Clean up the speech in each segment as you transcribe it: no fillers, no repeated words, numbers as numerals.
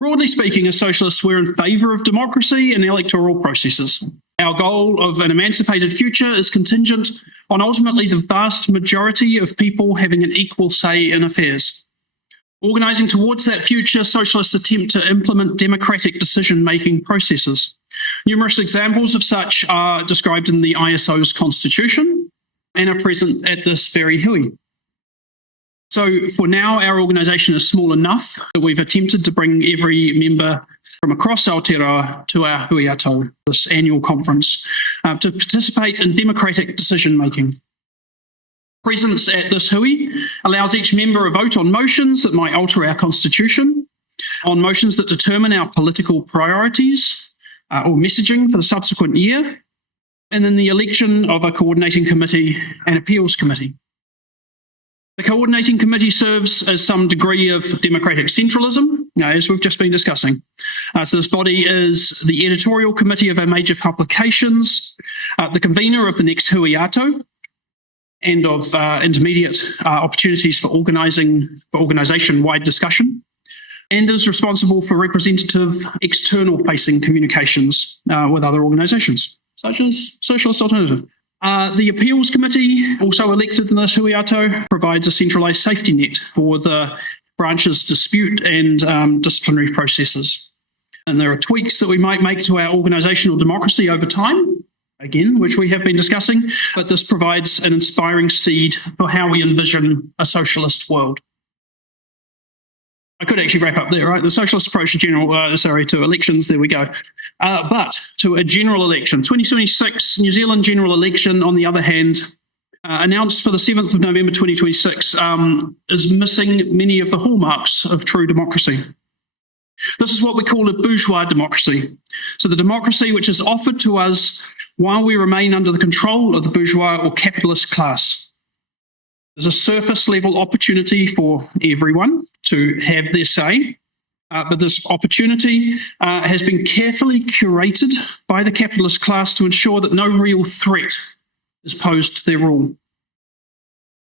Broadly speaking, as socialists, we're in favour of democracy and electoral processes. Our goal of an emancipated future is contingent on ultimately the vast majority of people having an equal say in affairs. Organising towards that future, socialists attempt to implement democratic decision-making processes. Numerous examples of such are described in the ISO's constitution and are present at this very hui. So for now, our organisation is small enough that we've attempted to bring every member from across Aotearoa to our hui-ā-tau, this annual conference, to participate in democratic decision-making. Presence at this hui allows each member a vote on motions that might alter our constitution, on motions that determine our political priorities or messaging for the subsequent year, and then the election of a coordinating committee and appeals committee. The coordinating committee serves as some degree of democratic centralism, as we've just been discussing. So this body is the editorial committee of our major publications, the convener of the next hui-ā-tau, and of intermediate opportunities for organisation-wide discussion, and is responsible for representative external-facing communications with other organisations, such as Socialist Alternative. The Appeals Committee, also elected in this hui-ā-tau, provides a centralised safety net for the branch's dispute and disciplinary processes. And there are tweaks that we might make to our organisational democracy over time, again, which we have been discussing, but this provides an inspiring seed for how we envision a socialist world. I could actually wrap up there, right? The socialist approach to elections, there we go. But to a general election, 2026 New Zealand general election, on the other hand, announced for the 7th of November 2026, is missing many of the hallmarks of true democracy. This is what we call a bourgeois democracy. So the democracy which is offered to us while we remain under the control of the bourgeois or capitalist class. There's a surface level opportunity for everyone to have their say, but this opportunity has been carefully curated by the capitalist class to ensure that no real threat is posed to their rule.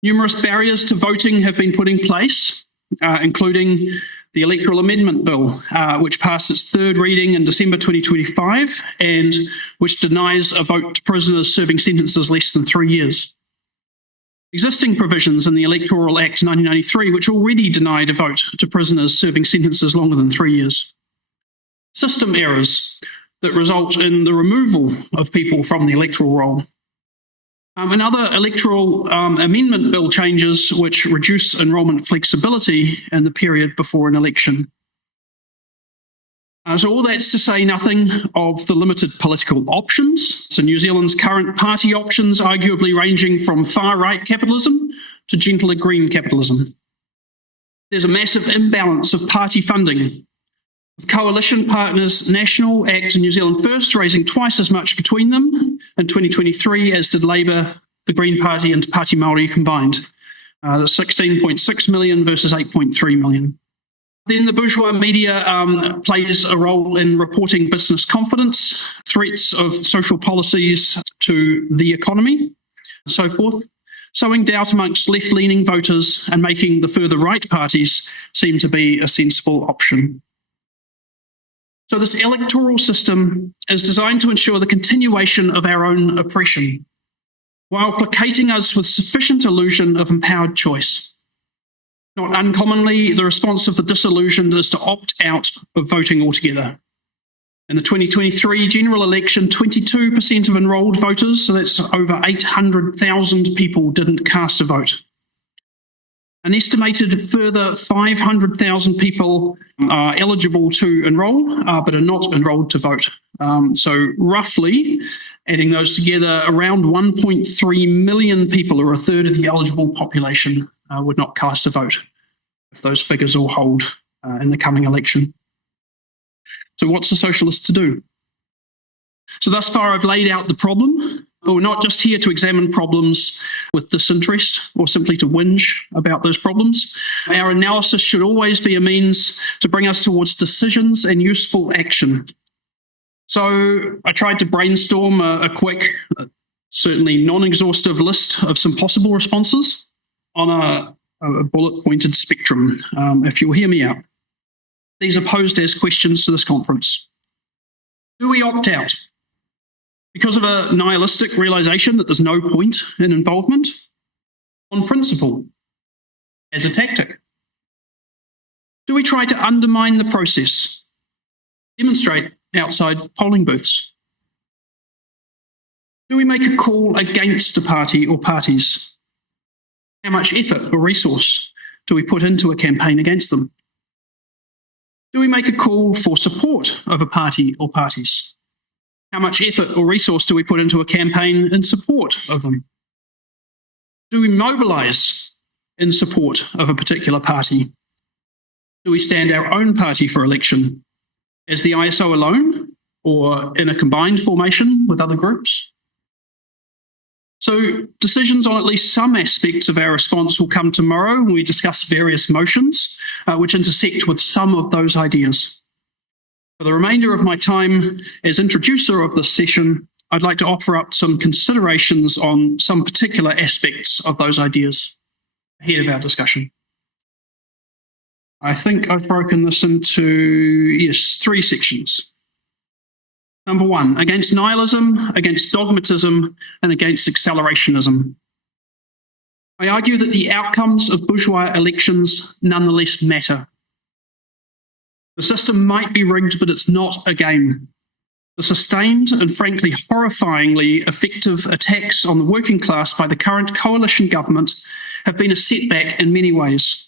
Numerous barriers to voting have been put in place, including the Electoral Amendment Bill, which passed its third reading in December 2025 and which denies a vote to prisoners serving sentences less than 3 years. Existing provisions in the Electoral Act 1993, which already denied a vote to prisoners serving sentences longer than 3 years. System errors that result in the removal of people from the electoral roll. And other electoral amendment bill changes which reduce enrolment flexibility in the period before an election. So all that's to say nothing of the limited political options. So New Zealand's current party options arguably ranging from far-right capitalism to gentler green capitalism. There's a massive imbalance of party funding, with coalition partners National, ACT and New Zealand First raising twice as much between them in 2023 as did Labour, the Green Party and Te Pāti Māori combined. 16.6 million versus 8.3 million. Then the bourgeois media plays a role in reporting business confidence, threats of social policies to the economy, and so forth, sowing doubt amongst left-leaning voters and making the further right parties seem to be a sensible option. So this electoral system is designed to ensure the continuation of our own oppression, while placating us with sufficient illusion of empowered choice. Not uncommonly, the response of the disillusioned is to opt out of voting altogether. In the 2023 general election, 22% of enrolled voters, so that's over 800,000 people, didn't cast a vote. An estimated further 500,000 people are eligible to enrol, but are not enrolled to vote. So roughly, adding those together, around 1.3 million people, or a third of the eligible population, would not cast a vote if those figures all hold in the coming election. So what's the socialist to do? So thus far I've laid out the problem, but we're not just here to examine problems with disinterest or simply to whinge about those problems. Our analysis should always be a means to bring us towards decisions and useful action. So I tried to brainstorm a quick, certainly non-exhaustive list of some possible responses on a bullet-pointed spectrum, if you'll hear me out. These are posed as questions to this conference. Do we opt out because of a nihilistic realization that there's no point in involvement? On principle, as a tactic? Do we try to undermine the process, demonstrate outside polling booths? Do we make a call against a party or parties? How much effort or resource do we put into a campaign against them? Do we make a call for support of a party or parties? How much effort or resource do we put into a campaign in support of them? Do we mobilise in support of a particular party? Do we stand our own party for election as the ISO alone or in a combined formation with other groups? So decisions on at least some aspects of our response will come tomorrow when we discuss various motions which intersect with some of those ideas. For the remainder of my time as introducer of this session, I'd like to offer up some considerations on some particular aspects of those ideas ahead of our discussion. I think I've broken this into, 3 sections. Number 1, against nihilism, against dogmatism, and against accelerationism. I argue that the outcomes of bourgeois elections nonetheless matter. The system might be rigged, but it's not a game. The sustained and frankly horrifyingly effective attacks on the working class by the current coalition government have been a setback in many ways.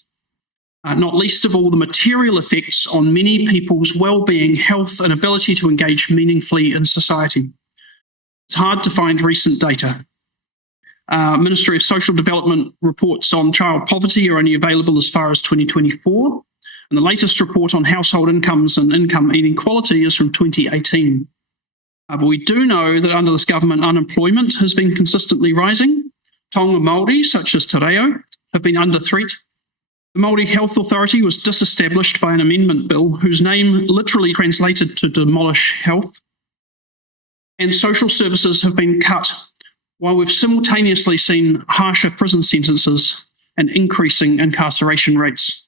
Not least of all the material effects on many people's well-being, health, and ability to engage meaningfully in society. It's hard to find recent data. Ministry of Social Development reports on child poverty are only available as far as 2024, and the latest report on household incomes and income inequality is from 2018. But we do know that under this government, unemployment has been consistently rising. Tonga Māori, such as Te Reo, have been under threat. The Māori Health Authority was disestablished by an amendment bill whose name literally translated to demolish health. And social services have been cut, while we've simultaneously seen harsher prison sentences and increasing incarceration rates.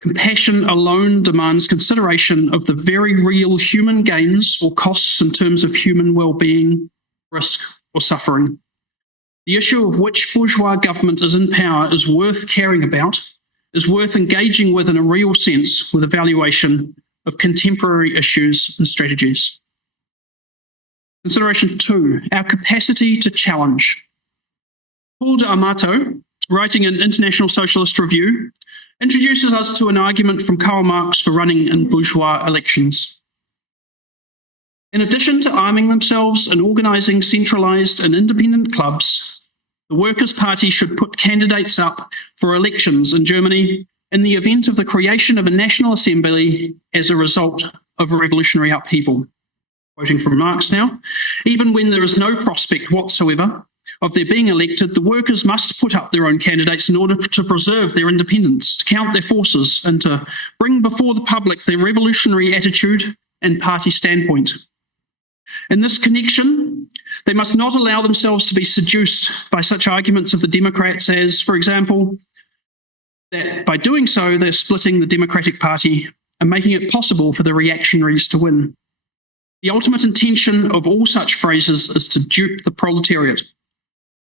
Compassion alone demands consideration of the very real human gains or costs in terms of human well-being, risk, or suffering. The issue of which bourgeois government is in power is worth caring about, is worth engaging with in a real sense with evaluation of contemporary issues and strategies. Consideration 2, our capacity to challenge. Hui-ā-tau, writing in International Socialist Review, introduces us to an argument from Karl Marx for running in bourgeois elections. In addition to arming themselves and organising centralised and independent clubs, the Workers' Party should put candidates up for elections in Germany in the event of the creation of a National Assembly as a result of a revolutionary upheaval. Quoting from Marx now, even when there is no prospect whatsoever of their being elected, the workers must put up their own candidates in order to preserve their independence, to count their forces, and to bring before the public their revolutionary attitude and party standpoint. In this connection, they must not allow themselves to be seduced by such arguments of the Democrats as, for example, that by doing so, they're splitting the Democratic Party and making it possible for the reactionaries to win. The ultimate intention of all such phrases is to dupe the proletariat,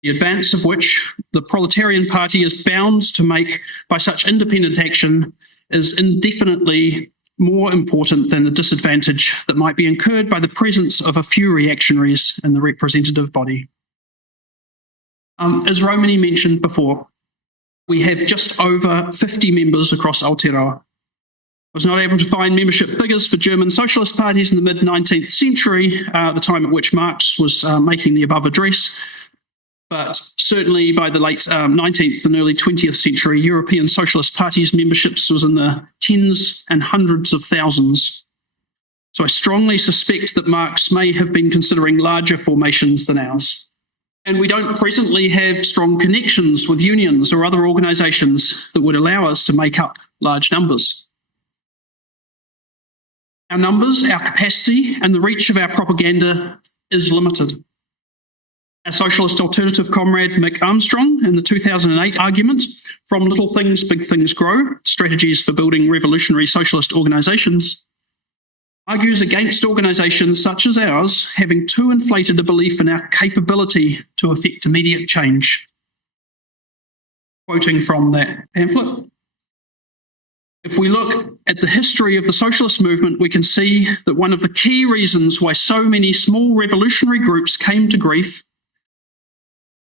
the advance of which the Proletarian Party is bound to make by such independent action is indefinitely more important than the disadvantage that might be incurred by the presence of a few reactionaries in the representative body. As Romani mentioned before, we have just over 50 members across Aotearoa. I was not able to find membership figures for German socialist parties in the mid-19th century, the time at which Marx was making the above address, but certainly by the late 19th and early 20th century, European socialist parties' memberships was in the tens and hundreds of thousands. So I strongly suspect that Marx may have been considering larger formations than ours. And we don't presently have strong connections with unions or other organisations that would allow us to make up large numbers. Our numbers, our capacity, and the reach of our propaganda is limited. Our socialist alternative comrade Mick Armstrong, in the 2008 argument, From Little Things, Big Things Grow, Strategies for Building Revolutionary Socialist Organisations, argues against organisations such as ours having too inflated a belief in our capability to effect immediate change. Quoting from that pamphlet, if we look at the history of the socialist movement, we can see that one of the key reasons why so many small revolutionary groups came to grief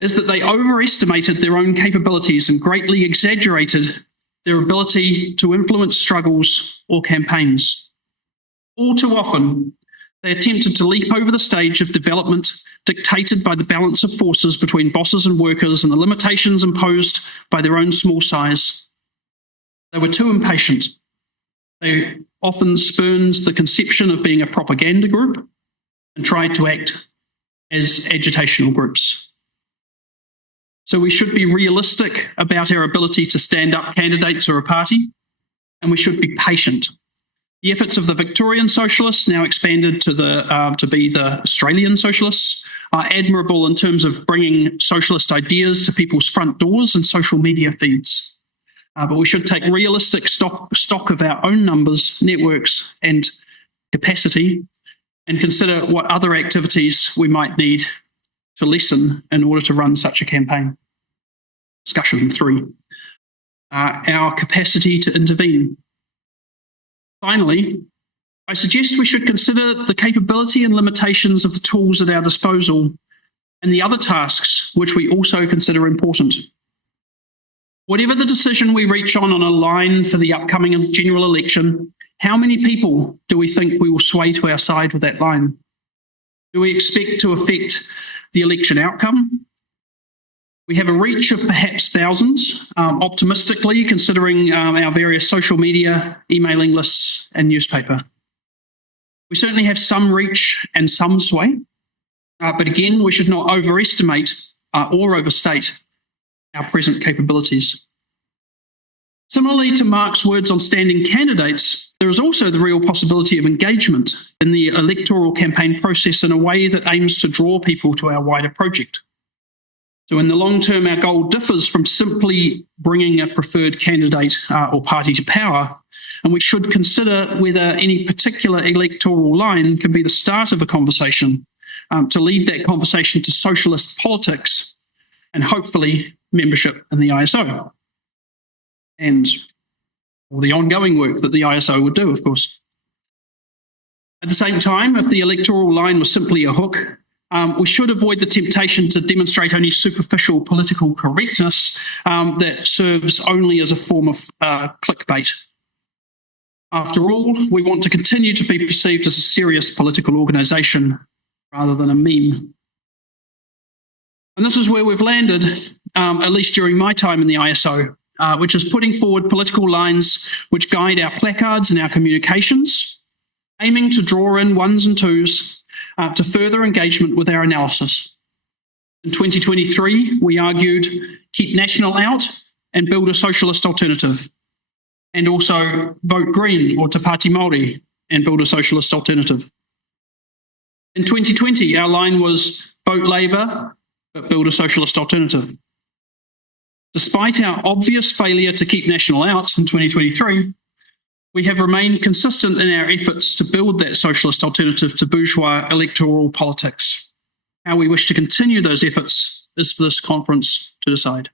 is that they overestimated their own capabilities and greatly exaggerated their ability to influence struggles or campaigns. All too often, they attempted to leap over the stage of development dictated by the balance of forces between bosses and workers and the limitations imposed by their own small size. They were too impatient. They often spurned the conception of being a propaganda group and tried to act as agitational groups. So we should be realistic about our ability to stand up candidates or a party, and we should be patient. The efforts of the Victorian Socialists, now expanded to be the Australian Socialists, are admirable in terms of bringing socialist ideas to people's front doors and social media feeds. But we should take realistic stock of our own numbers, networks, and capacity, and consider what other activities we might need to lessen in order to run such a campaign. Discussion 3. Our capacity to intervene. Finally, I suggest we should consider the capability and limitations of the tools at our disposal and the other tasks which we also consider important. Whatever the decision we reach on a line for the upcoming general election, how many people do we think we will sway to our side with that line? Do we expect to affect the election outcome? We have a reach of perhaps thousands, optimistically considering our various social media, emailing lists, and newspaper. We certainly have some reach and some sway, but again, we should not overestimate or overstate our present capabilities. Similarly to Mark's words on standing candidates, there is also the real possibility of engagement in the electoral campaign process in a way that aims to draw people to our wider project. So in the long term, our goal differs from simply bringing a preferred candidate or party to power, and we should consider whether any particular electoral line can be the start of a conversation to lead that conversation to socialist politics and hopefully membership in the ISO and all the ongoing work that the ISO would do, of course. At the same time, if the electoral line was simply a hook, we should avoid the temptation to demonstrate only superficial political correctness that serves only as a form of clickbait. After all, we want to continue to be perceived as a serious political organisation rather than a meme. And this is where we've landed, at least during my time in the ISO, which is putting forward political lines which guide our placards and our communications, aiming to draw in ones and twos to further engagement with our analysis. In 2023, we argued, keep National out and build a socialist alternative, and also vote Green or Te Pāti Māori and build a socialist alternative. In 2020, our line was vote Labour, but build a socialist alternative. Despite our obvious failure to keep National out in 2023, we have remained consistent in our efforts to build that socialist alternative to bourgeois electoral politics. How we wish to continue those efforts is for this conference to decide.